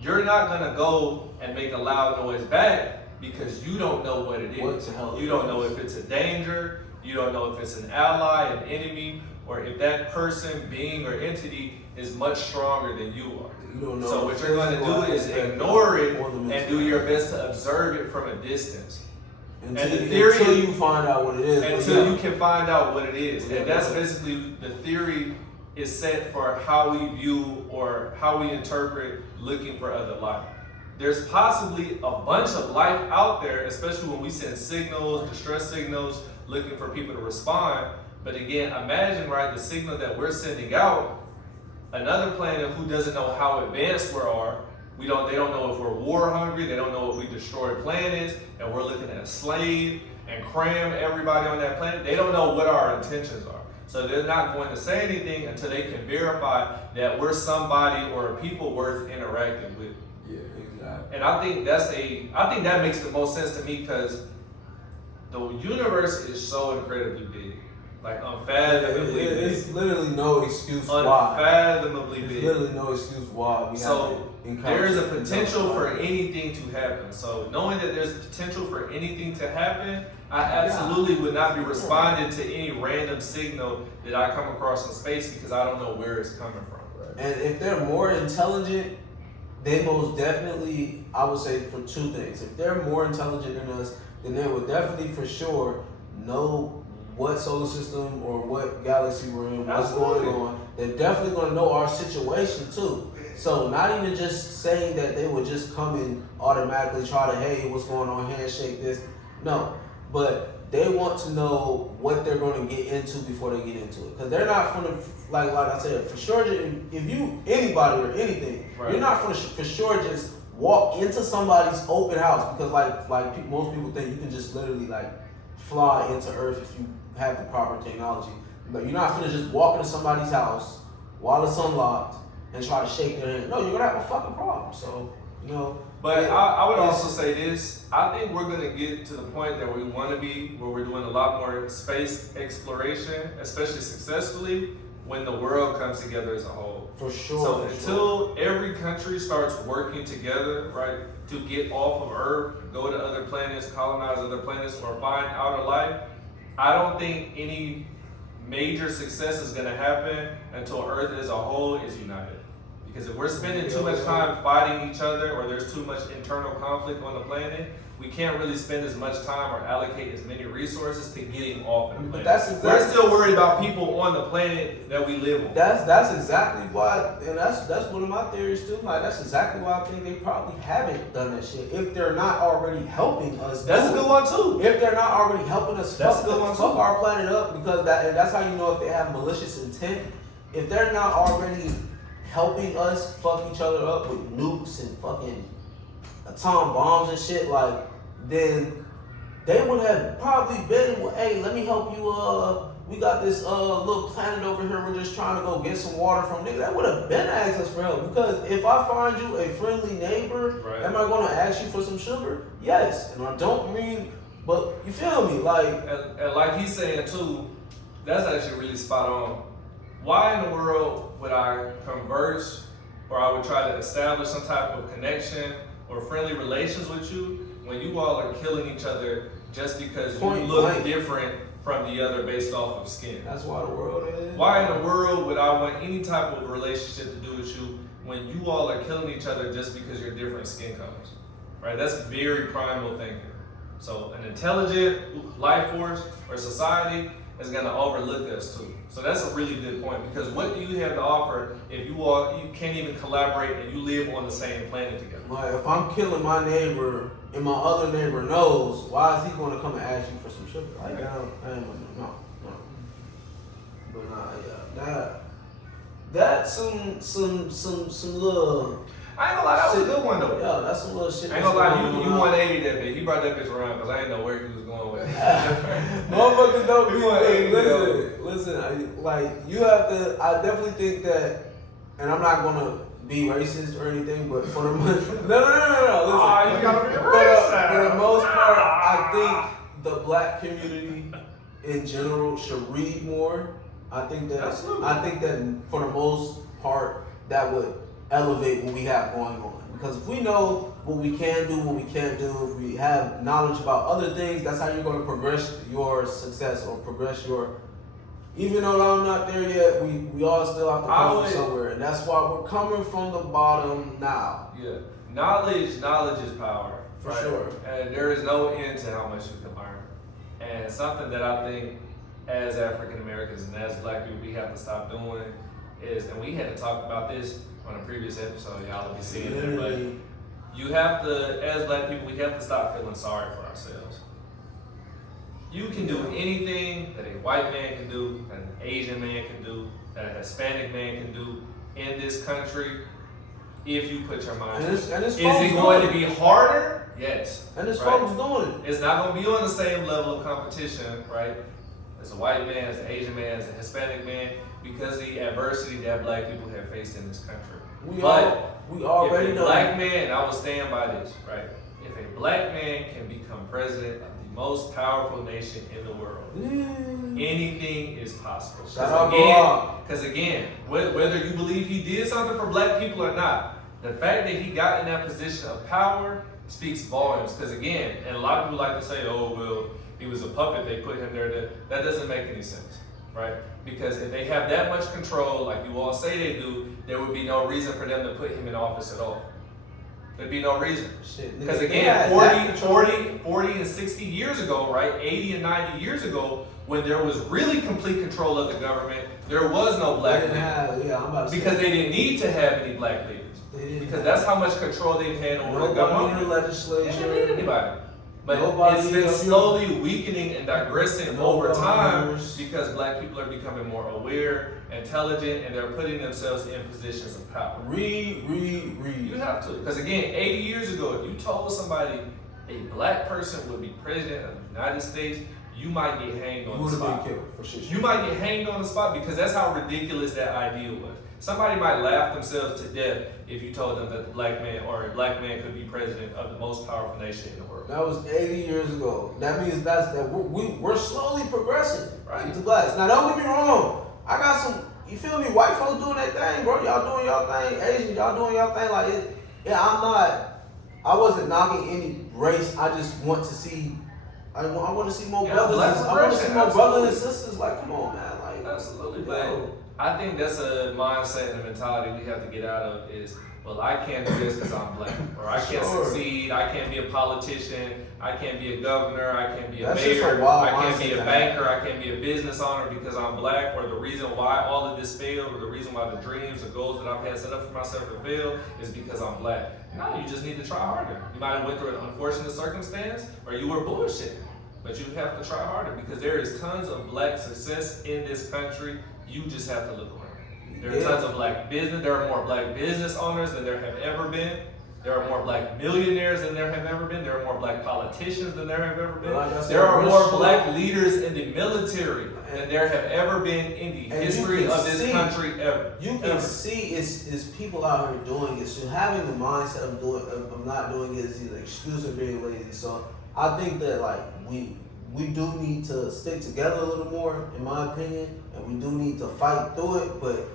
You're not gonna go and make a loud noise back because you don't know what it is. What the hell You don't know if it's a danger, you don't know if it's an ally, an enemy, or if that person, being, or entity is much stronger than you are. You don't know. So what you're going to do is ignore it and do your best to observe it from a distance. until theory you find out what it is. Until you can find out what it is. And that's basically the theory is set for how we view or how we interpret looking for other life. There's possibly a bunch of life out there, especially when we send signals, distress signals, looking for people to respond. But again, imagine, right, the signal that we're sending out, another planet who doesn't know how advanced we are. They don't know if we're war hungry. They don't know if we destroy planets and we're looking at slave and cram everybody on that planet. They don't know what our intentions are. So they're not going to say anything until they can verify that we're somebody or a people worth interacting with. Yeah, exactly. And I think that makes the most sense to me because the universe is so incredibly big. Like unfathomably big. It's literally no excuse why. Unfathomably big. There's literally no excuse why we So have there is a potential for anything to happen. So knowing that there's potential for anything to happen, I absolutely would not be responding to any random signal that I come across in space because I don't know where it's coming from. And if they're more intelligent, they most definitely, I would say for two things. If they're more intelligent than us, then they will definitely for sure know what solar system or what galaxy we're in, what's going on. They're definitely going to know our situation too. So not even just saying that they would just come and automatically try to, hey, what's going on, handshake this. No. but they want to know what they're going to get into before they get into it. Because they're not from the, like I said, for sure, if you, anybody or anything, you're not for sure just walk into somebody's open house, because most people think you can just literally like fly into Earth if you have the proper technology. But you're not gonna just walk into somebody's house while it's unlocked and try to shake their hand. No, you're gonna have a fucking problem. So, you know. But I would also say this. I think we're gonna get to the point that we want to be, where we're doing a lot more space exploration, especially successfully, when the world comes together as a whole. For sure. So until every country starts working together, right, to get off of Earth, go to other planets, colonize other planets, or find outer life, I don't think any major success is going to happen until Earth as a whole is united. Because if we're spending too much time fighting each other, or there's too much internal conflict on the planet, we can't really spend as much time or allocate as many resources to getting off the planet. We're still worried about people on the planet that we live on. That's exactly why, and that's one of my theories too. Like, that's exactly why I think they probably haven't done that shit. If they're not already helping us, that's a good one too. If they're not already helping us, that's a good one too. Fuck our planet up, because that's how you know if they have malicious intent. If they're not already helping us fuck each other up with nukes and fucking atomic bombs and shit, like, then they would have probably been, well, hey, let me help you, we got this little planet over here, we're just trying to go get some water from. Nigga, that would have been asked us for help. Because if I find you a friendly neighbor, am I gonna ask you for some sugar? Yes. And I don't mean, but you feel me? Like, and like he's saying too, that's actually really spot on. Why in the world would I converse, or I would try to establish some type of connection or friendly relations with you when you all are killing each other just because you look different from the other based off of skin? That's why the world is. Why in the world would I want any type of relationship to do with you when you all are killing each other just because you're different skin colors? Right? That's very primal thinking. So an intelligent life force or society is going to overlook us too. So that's a really good point, because what do you have to offer if you can't even collaborate and you live on the same planet together? Like, if I'm killing my neighbor and my other neighbor knows, why is he going to come and ask you for some sugar? Like, no. But nah, yeah, that's some little. I ain't gonna lie, that was a good one though. Yeah, that's some little shit. I ain't gonna lie, you 180 that bitch. He brought that bitch around because I didn't know where he was going with it. Motherfuckers don't be 180. Listen, like, you have to, I definitely think that, and I'm not gonna be racist or anything, but for the most, no, listen. You gotta be racist. For the most part, I think the black community in general should read more. I think that for the most part, that would elevate what we have going on. Because if we know what we can do, what we can't do, if we have knowledge about other things, that's how you're going to progress your success or progress your. Even though I'm not there yet, we all still have to come from somewhere, and that's why we're coming from the bottom now. Yeah, knowledge is power. For sure. And there is no end to how much you can learn. And something that I think as African Americans and as black people we have to stop doing is, and we had to talk about this on a previous episode, y'all will be seeing it, but you have to, as black people, we have to stop feeling sorry for ourselves. You can do anything that a white man can do, that an Asian man can do, that a Hispanic man can do in this country if you put your mind to it. Is it going to be harder? Yes. And there's folks doing it. It's not going to be on the same level of competition, right? As a white man, as an Asian man, as a Hispanic man, because of the adversity that black people have faced in this country. We already know. Black man, I will stand by this, right? If a black man can become president of the most powerful nation in the world, anything is possible. Because again, whether you believe he did something for black people or not, the fact that he got in that position of power speaks volumes. Because again, and a lot of people like to say, oh, well, he was a puppet, they put him there. That doesn't make any sense, right? Because if they have that much control, like you all say they do, there would be no reason for them to put him in office at all. There'd be no reason. Because again, 40 and 60 years ago, right? 80 and 90 years ago, when there was really complete control of the government, there was no black leaders. Because they didn't need to have any black leaders. Because that's how much control they've had over the government. Nobody in the legislature. They didn't need anybody. But Nobody it's been else- slowly weakening and digressing over Nobody time else. because black people are becoming more aware, intelligent, and they're putting themselves in positions of power. Read. You have to. Because again, 80 years ago, if you told somebody a black person would be president of the United States, you might get hanged on You the would have spot. been killed for shit. You might get hanged on the spot because that's how ridiculous that idea was. Somebody might laugh themselves to death if you told them that a black man could be president of the most powerful nation in the world. That was 80 years ago. That means that we're slowly progressing Right. to blacks. Now don't get me wrong. I got some, you feel me, white folks doing their thing, bro. Y'all doing y'all thing. Asians, y'all doing y'all thing. Like it, yeah, I wasn't knocking any race. I just want to see, I want to see more brothers. black I want to see more progression, brothers and absolutely. sisters. Like, come on, man. Like, Absolutely, yo. but I think that's a mindset and a mentality we have to get out of is, well, I can't do this because I'm black, or I can't Sure. succeed, I can't be a politician, I can't be a governor, I can't be a That's just a mayor, wild I can't be mindset a to banker, I can't be a business owner because I'm black, or the reason why all of this failed, or the reason why the dreams or goals that I've had set up for myself have failed is because I'm black. No, you just need to try harder. You might have went through an unfortunate circumstance, or you were bullshit. But you have to try harder because there is tons of black success in this country. You just have to look around. There are tons of black business. There are more black business owners than there have ever been. There are more black millionaires than there have ever been. There are more black politicians than there have ever been. Like I said, There are we're more slow. black leaders in the military than there have ever been in the And you history can of this see- country ever. You can see it's people out here doing it. So having the mindset of not doing it is either excuse or being lazy. So I think that like we do need to stick together a little more, in my opinion, and we do need to fight through it. But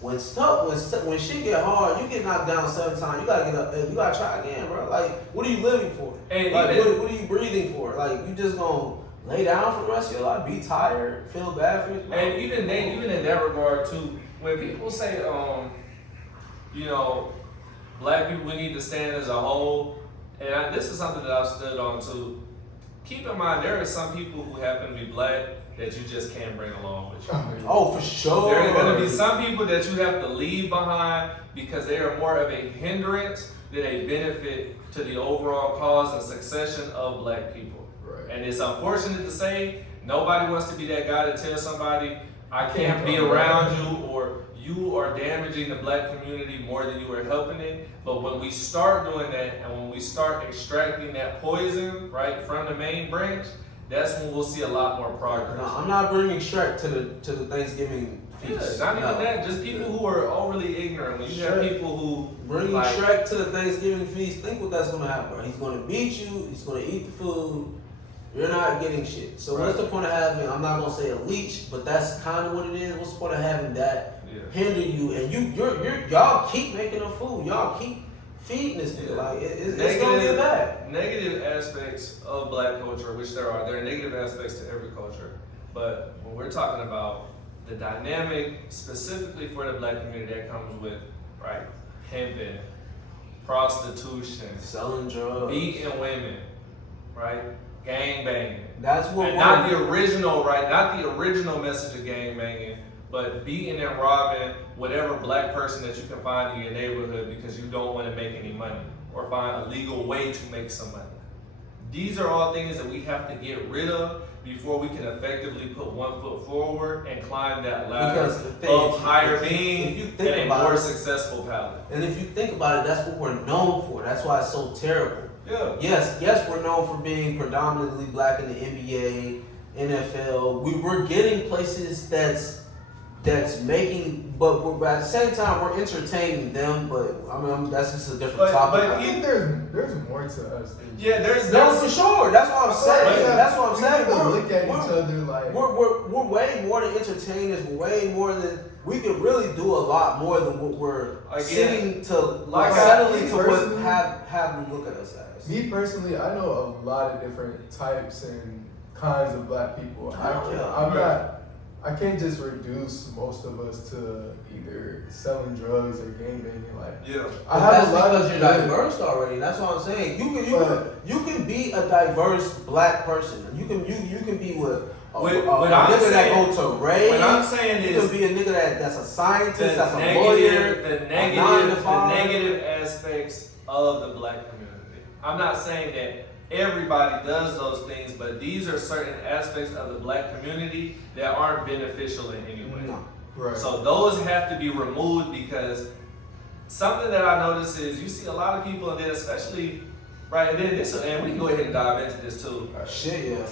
when shit get hard, you get knocked down 7 times. You gotta get up. You gotta try again, bro. Like, what are you living for? And Like, even- what are you breathing for? Like, you just gonna lay down for the rest of your life, be tired, feel bad for yourself? And even in that regard too, when people say, you know, black people, we need to stand as a whole, and this is something that I've stood on too. Keep in mind, there are some people who happen to be black that you just can't bring along with you. Oh, for sure. There are going to be some people that you have to leave behind because they are more of a hindrance than a benefit to the overall cause and succession of black people. Right. And it's unfortunate to say, nobody wants to be that guy to tell somebody, I can't be around you, or you are damaging the black community more than you are helping it. But when we start doing that, and when we start extracting that poison, right, from the main branch, that's when we'll see a lot more progress. No, I'm not bringing Shrek to the Thanksgiving feast. Not even No. that, just people who are overly ignorant. When you have Shrek. people who Bringing like, Shrek to the Thanksgiving feast, think what that's gonna happen. He's gonna beat you. He's gonna eat the food. You're not getting shit. So what's the point of having? I'm not gonna say a leech, but that's kind of what it is. What's the point of having that hinder you? And y'all keep making the food. Y'all keep feeding this nigga. Like it's gonna get bad. Negative aspects of black culture, which there are negative aspects to every culture. But when we're talking about the dynamic specifically for the black community that comes with, right, pimping, prostitution, Selling drugs, beating women, right, gang banging. That's what. And not the original, right? Not the original message of gang banging, but beating and robbing whatever black person that you can find in your neighborhood because you don't want to make any money or find a legal way to make some money. These are all things that we have to get rid of before we can effectively put one foot forward and climb that ladder Because the thing, of higher if you being think and a about more it- successful palette. And if you think about it, that's what we're known for. That's why it's so terrible. Yeah. Yes, we're known for being predominantly black in the NBA, NFL. We're getting places that's making, but at the same time we're entertaining them. But I mean, that's just a different topic. but I think there's more to us. Than Yeah, there's No, for sure. That's what I'm saying. Yeah, That's what I'm saying. We have to look at each other like We're way more than entertainers. We're way more than we could really do a lot more than what we're sitting to settling to what personally- have them look at us as. me personally. I know a lot of different types and kinds of black people. I can't just reduce most of us to either selling drugs or gang banging. Like, Yeah. I But have that's a lot because of you're good- diverse already. That's what I'm saying. You can be a diverse black person. You can be with a nigga that go to rave. What I'm saying you is can be a nigga that's a scientist, the that's a lawyer, the a 9 to 5. negative aspects of the black community. I'm not saying that everybody does those things, but these are certain aspects of the black community that aren't beneficial in any way. No. Right. So those have to be removed because something that I notice is you see a lot of people, and then especially, right, and then this, and we can go ahead and dive into this too. Shit, yeah.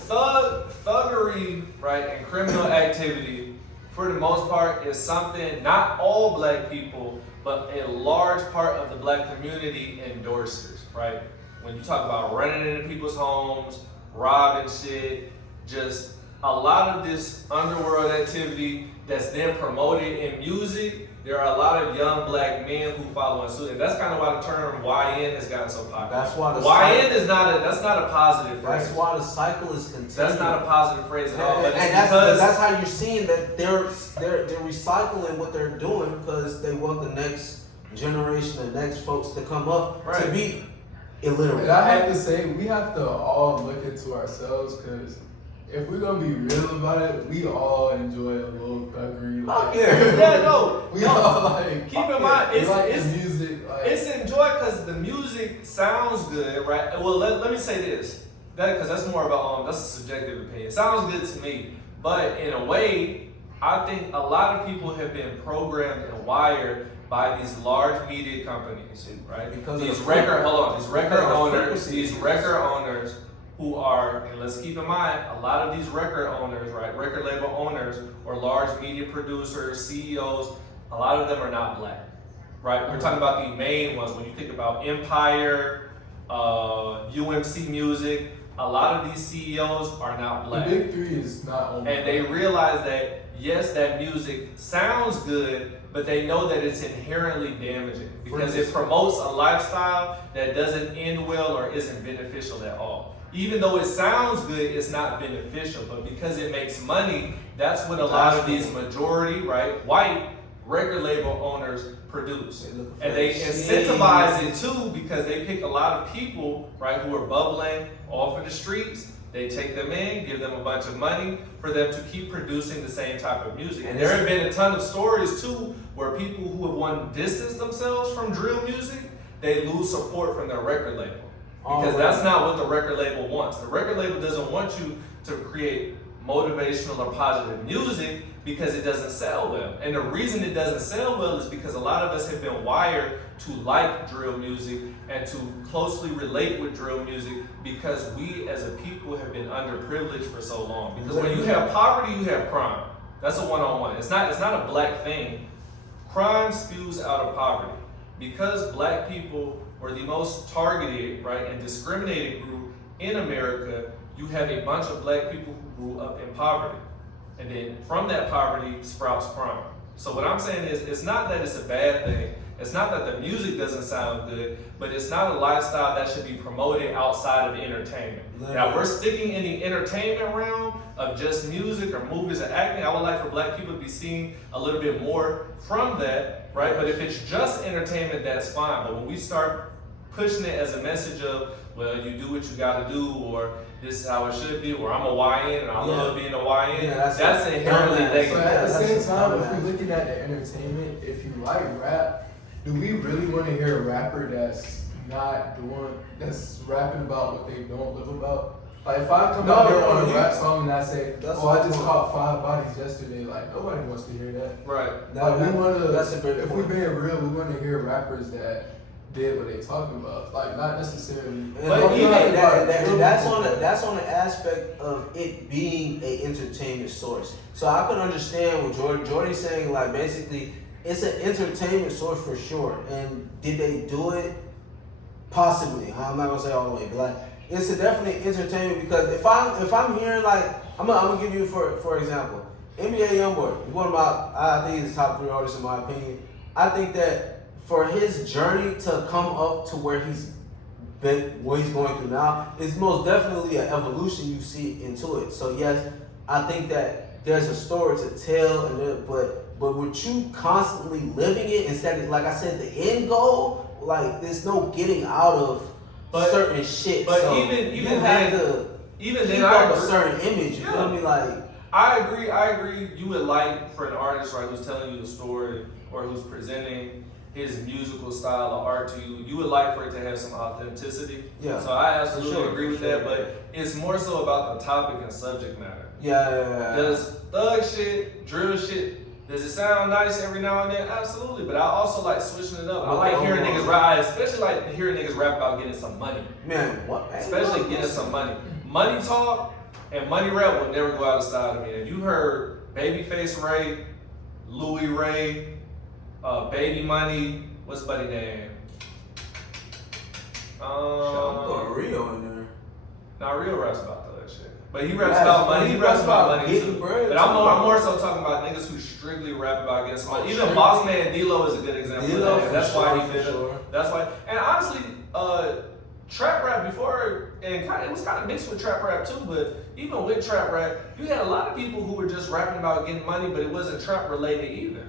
Thuggery, right, and criminal activity, for the most part, is something not all black people, but a large part of the black community endorses, right? When you talk about running into people's homes, robbing shit, just a lot of this underworld activity that's then promoted in music, there are a lot of young black men who follow in suit. And that's kind of why the term YN has gotten so popular. That's why the YN is that's not a positive phrase. That's why the cycle is continuing. That's not a positive phrase at all. But And that's how you're seeing that they're recycling what they're doing because they want the next generation, the next folks to come up to be illiterate. And I have to say, we have to all look into ourselves because if we're gonna be real about it, we all enjoy a little thuggery. Like, Yeah, no. we all like. Keep in mind, it's like the music. Like, it's enjoyed because the music sounds good, right? Well, let me say this, because that's more about that's a subjective opinion. It sounds good to me, but in a way, I think a lot of people have been programmed and wired by these large media companies, right? Because these record frequencies. owners who are, and let's keep in mind, a lot of these record owners, right, record label owners or large media producers, CEOs, a lot of them are not black, right? We're talking about the main ones. When you think about Empire, UMC Music, a lot of these CEOs are not black. The big three is not only. And they realize that, yes, that music sounds good, but they know that it's inherently damaging because it promotes a lifestyle that doesn't end well or isn't beneficial at all. Even though it sounds good, it's not beneficial, but because it makes money, that's what a lot of these majority, right, white record label owners produce. And they incentivize it too because they pick a lot of people, right, who are bubbling off of the streets. They take them in, give them a bunch of money for them to keep producing the same type of music. And there have been a ton of stories too where people who have wanted to distance themselves from drill music, they lose support from their record label. Because that's not what the record label wants. The record label doesn't want you to create motivational or positive music because it doesn't sell well. And the reason it doesn't sell well is because a lot of us have been wired to like drill music and to closely relate with drill music because we as a people have been underprivileged for so long. Because when you have poverty, you have crime. That's a one-on-one. It's not a black thing. Crime spews out of poverty. Because black people were the most targeted, right, and discriminated group in America, you have a bunch of black people who grew up in poverty. And then from that poverty sprouts crime. So what I'm saying is, it's not that it's a bad thing. It's not that the music doesn't sound good, but it's not a lifestyle that should be promoted outside of entertainment. Now, we're sticking in the entertainment realm of just music or movies and acting. I would like for black people to be seen a little bit more from that, right? But if it's just entertainment, that's fine. But when we start pushing it as a message of, well, you do what you gotta do, or this is how it should be, or I'm a YN and I love being a YN, that's inherently negative. But at the same time, if we're looking at the entertainment, if you like rap, do we really want to hear a rapper that's rapping about what they don't live about? Like if I come out here on a rap song and I say, I just caught 5 bodies yesterday, like nobody wants to hear that. Right. Like if we're being real, we want to hear rappers that did what they talking about, like not necessarily. But even that's on the aspect of it being a entertainment source. So I could understand what Jordy's saying. Like basically, it's an entertainment source for sure. And did they do it? Possibly. I'm not gonna say all the way, but like it's definitely entertainment because if I'm hearing like I'm gonna give you for example, NBA YoungBoy, he's one of I think he's the top 3 artists in my opinion. I think that for his journey to come up to where he's going through now, is most definitely an evolution you see into it. So yes, I think that there's a story to tell, but with you constantly living it instead of, like I said, the end goal, like there's no getting out of certain shit. But so even you have to keep up a certain image. You feel me? Like I agree. You would like for an artist, right, who's telling you the story or who's presenting his musical style of art to you. You would like for it to have some authenticity. Yeah. So I absolutely For sure, agree with for sure. that, but it's more so about the topic and subject matter. Yeah. Does thug shit, drill shit, does it sound nice every now and then? Absolutely, but I also like switching it up. I like hearing niggas rap, I especially like hearing niggas rap about getting some money. Man, what? Especially getting some money. Money talk and money rap will never go out of style to me. If you heard Babyface Ray, Louis Ray, Baby Money, what's buddy name? I'm throwing Rio in there. Now Rio raps about that shit. But he raps about money. He raps about money getting too. bread, But I'm more so talking about niggas who strictly rap about getting some money. Even Boss Man D-Lo is a good example of that. That's why he did it. That's why. And honestly, trap rap before, and it was kind of mixed with trap rap too, but even with trap rap, you had a lot of people who were just rapping about getting money, but it wasn't trap related either.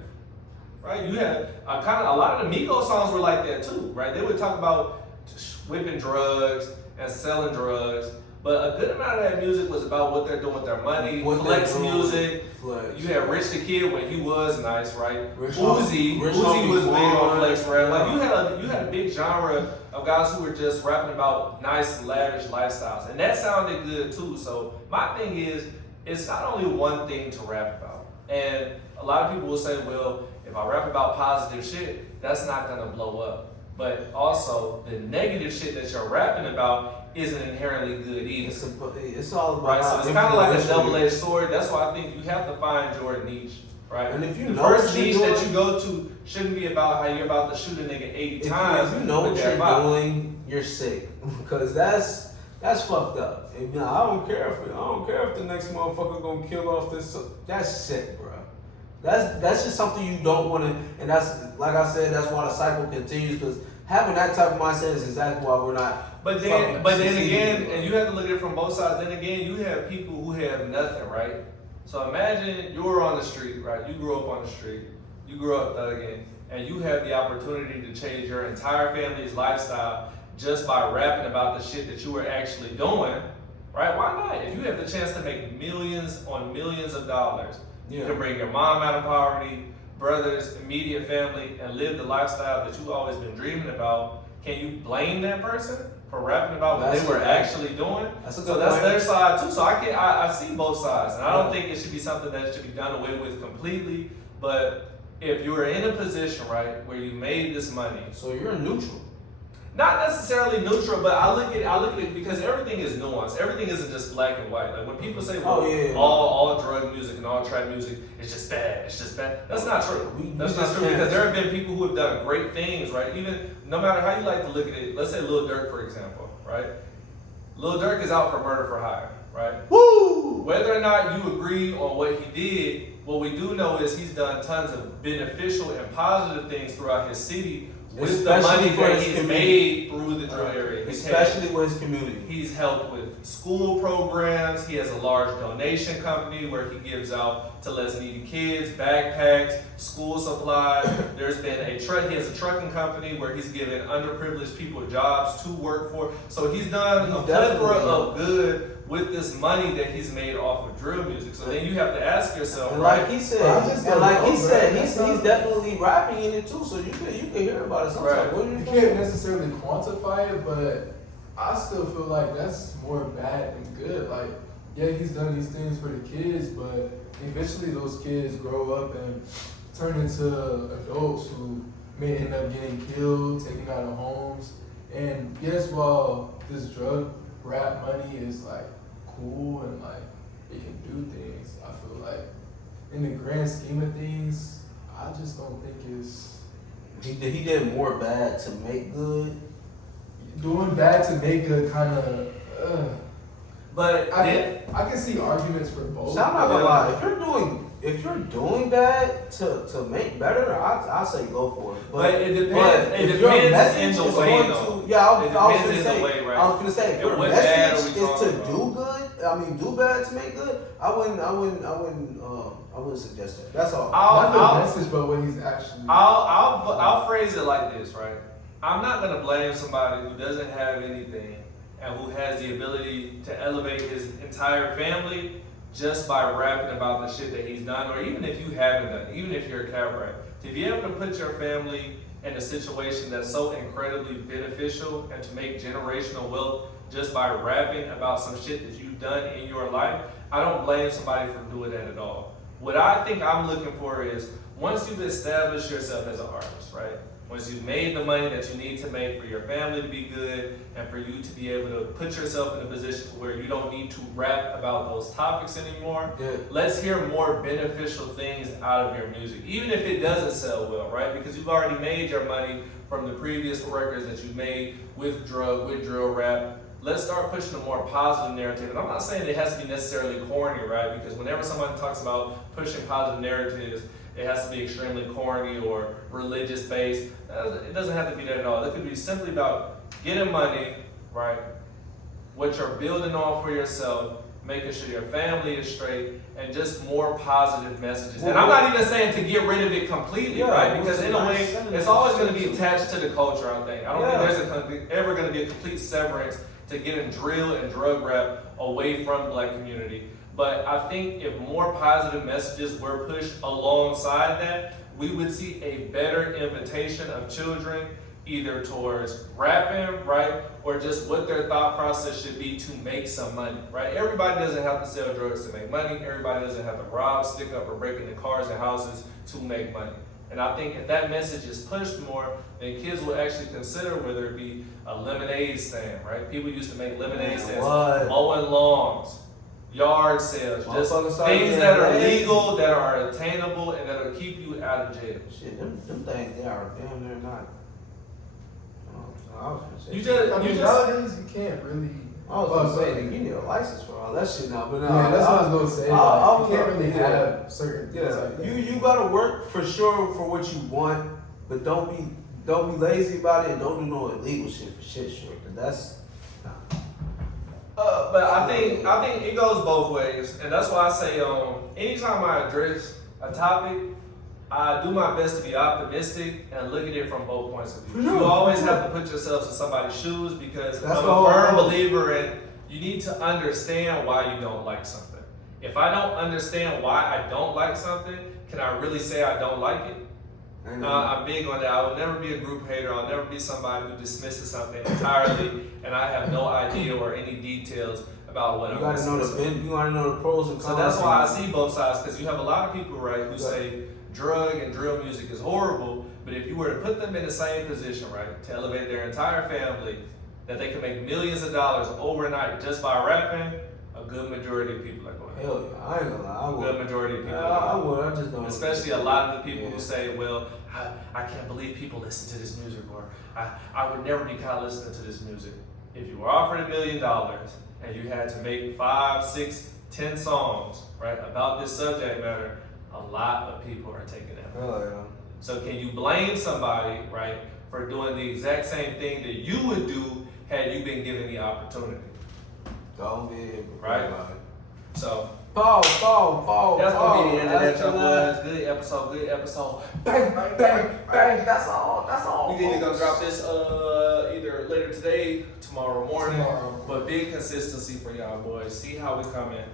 Right? You had a lot of the Migos songs were like that too, right? They would talk about whipping drugs and selling drugs, but a good amount of that music was about what they're doing with their money, flex music. You had Rich the Kid when he was nice, right? Uzi was big on flex rap. Like you had a big genre of guys who were just rapping about nice, lavish lifestyles, and that sounded good too. So my thing is, it's not only one thing to rap about, and a lot of people will say, well, if I rap about positive shit, that's not gonna blow up. But also, the negative shit that you're rapping about isn't inherently good either. It's all about right. So it's kind of like a double-edged sword. That's why I think you have to find your niche, right? And if you the know first what you're niche doing, that you go to shouldn't be about how you're about to shoot a nigga 80 times. If you know what with you're that vibe. doing, you're sick. Because that's fucked up. And, I don't care if the next motherfucker gonna kill off this. That's sick, bro. That's just something you don't want to. And that's, like I said, that's why the cycle continues. Because having that type of mindset is exactly why we're not. But then again, and you have to look at it from both sides. Then again, you have people who have nothing, right? So imagine you're on the street, right? You grew up on the street. You grew up thugging, and you have the opportunity to change your entire family's lifestyle just by rapping about the shit that you were actually doing, right? Why not? If you have the chance to make millions on millions of dollars, you can bring your mom out of poverty, brothers, immediate family, and live the lifestyle that you've always been dreaming about. Can you blame that person for rapping about what they were actually doing? So that's their side too. So I see both sides, and I don't think it should be something that should be done away with completely. But if you're in a position, right, where you made this money, so you're neutral. Not necessarily neutral, but I look at it because everything is nuanced. Everything isn't just black and white. Like when people say, well, all drug music and all trap music is just bad, it's just bad. That's not true. That's not true because there have been people who have done great things, right? Even no matter how you like to look at it, let's say Lil Durk, for example, right? Lil Durk is out for murder for hire, right? Woo! Whether or not you agree on what he did, what we do know is he's done tons of beneficial and positive things throughout his city with the money that he's made through the drill area. Especially with his community. He's helped with school programs. He has a large donation company where he gives out to less needy kids, backpacks, school supplies. There's been he has a trucking company where he's given underprivileged people jobs to work for. So he's done a plethora of good with this money that he's made off of drill music. So then you have to ask yourself, and right? Like he said, he's definitely rapping in it too. So you can hear about it sometimes. Right. You can't necessarily quantify it, but I still feel like that's more bad than good. Like, yeah, he's done these things for the kids, but eventually those kids grow up and turn into adults who may end up getting killed, taken out of homes. And yes, while this drug rap money is like cool and like it can do things, I feel like in the grand scheme of things, I just don't think it's. He did more bad to make good. Doing bad to make good kind of. But I can see arguments for both. So I'm not gonna lie. If you're doing bad to make better, I say go for it. But it depends. It depends in the way, though. Yeah, I was depends gonna in the way, right? I was gonna say if your what bad message are we is to talking do good. I mean, do bad to make good. I wouldn't suggest that. That's all. Not the message, but what he's actually. I'll phrase it like this, right? I'm not gonna blame somebody who doesn't have anything and who has the ability to elevate his entire family just by rapping about the shit that he's done, or even if you haven't done, even if you're a cat rat, to be able to put your family in a situation that's so incredibly beneficial and to make generational wealth just by rapping about some shit that you've done in your life, I don't blame somebody for doing that at all. What I think I'm looking for is, once you've established yourself as an artist, right? Once you've made the money that you need to make for your family to be good and for you to be able to put yourself in a position where you don't need to rap about those topics anymore, let's hear more beneficial things out of your music. Even if it doesn't sell well, right? Because you've already made your money from the previous records that you made with drill rap. Let's start pushing a more positive narrative. And I'm not saying it has to be necessarily corny, right? Because whenever someone talks about pushing positive narratives, it has to be extremely corny or religious based. It doesn't have to be that at all. It could be simply about getting money, right? What you're building on for yourself, making sure your family is straight, and just more positive messages. And I'm not even saying to get rid of it completely, right? Because in a way, it's always going to be attached to the culture, I think. I don't think there's ever going to be a complete severance to getting drill and drug rap away from the Black community. But I think if more positive messages were pushed alongside that, we would see a better invitation of children either towards rapping, right, or just what their thought process should be to make some money, right? Everybody doesn't have to sell drugs to make money. Everybody doesn't have to rob, stick up, or break into cars and houses to make money. And I think if that message is pushed more, then kids will actually consider whether it be a lemonade stand, right? People used to make lemonade stands, mowing lawns, yard sales, just things that are legal, that are attainable, and that'll keep you out of jail. Shit, them things, they are damn near not. I was gonna say. Nowadays you can't really. I was gonna say, you need a license for all that shit now, but yeah, that's what I was gonna say. You can't really have certain things like that. You gotta work for sure for what you want, but don't be lazy about it, and don't do no illegal shit for shit short. And that's but I think it goes both ways, and that's why I say anytime I address a topic, I do my best to be optimistic and look at it from both points of view. You always have to put yourself in somebody's shoes, because I'm a firm believer in you need to understand why you don't like something. If I don't understand why I don't like something, can I really say I don't like it? I'm big on that. I will never be a group hater. I'll never be somebody who dismisses something entirely and I have no idea or any details about what I'm dismissing. You gotta know the pros and cons. So that's why I see both sides, because you have a lot of people, right, who say drug and drill music is horrible, but if you were to put them in the same position, right, to elevate their entire family, that they can make millions of dollars overnight just by rapping, a good majority of people are going to. Hell yeah, I ain't gonna lie. A good majority of people I would, I just don't. Especially a lot of the people who say, well, I can't believe people listen to this music, or I would never be caught listening to this music. If you were offered $1 million and you had to make 5, 6, 10 songs, right, about this subject matter, a lot of people are taking that. Hell yeah. So can you blame somebody, right, for doing the exact same thing that you would do had you been given the opportunity? Don't be right. So fall. That's gonna be the end of that, y'all boys. Good episode. Bang, bang, bang. That's all. We either gonna drop this either later today, tomorrow morning. But big consistency for y'all boys. See how we come in.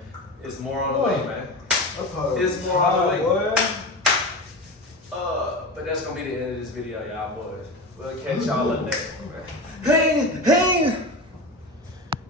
It's more on the way, man. It's more on the way. But that's gonna be the end of this video, y'all boys. We'll catch y'all up there. Hang!